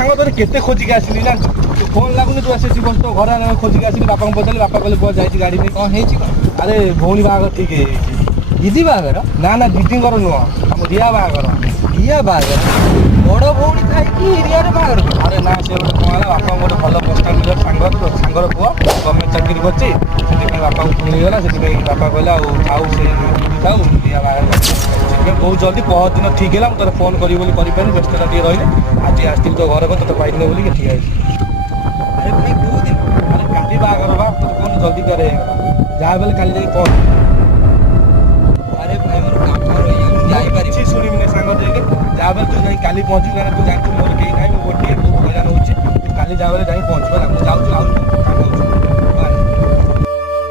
सांग तो केते खोजिक आसिली ना फोन लागुनी तू आसी बस तो घर खोजिक आसिली बापा को पचारे बापा कहले बुआ जाई गाड़ी में कौन है अरे भौणी बाहागर ठीक है दीदी बाहागर ना ना दीदींकर नुह आम रिया बाहागर रिया बाहागर बड़ भौणी थाई कि रिया रे बाहागर अरे ना से गोटे कौन बापा गोटे भल पोस्टाल मिलर सांगर पुआ गवर्नमेंट चाकरी करछि से बापा को मिलगला से बापा कहला आउ से थाउ रिया बाहागर बहुत जल्दी बहुत दिन ठीक है तेरे फोन करी व्यस्तता टे रही आज आसती तो घर को तो पाइल बोलिए ठीक है अरे भाई दो दिन अरे काली बाहागर बा तो कौन जल्दी करे जहाँ बेले काली जाई पहुंच अरे भाई मोर काम कर जाई पारी କିଛି ଶୁଣିବିନି ସାଙ୍ଗ ଯାଇକି ଯାହା ବେଲେ ତୁ ଯାଇ କାଲି ପହଞ୍ଚିବୁ କାରଣ ତୁ ଜାଣିଛୁ ମୋର କେହି ନାହିଁ ମୁଁ ଗୋଟିଏ ବହୁତ ହଇରାଣ ହେଉଛି ତୁ କାଲି ଯାହା ବେଲେ ଯାଇ ପହଞ୍ଚିବୁ ହେଲା ମୁଁ ଯାଉଛି ଆଉ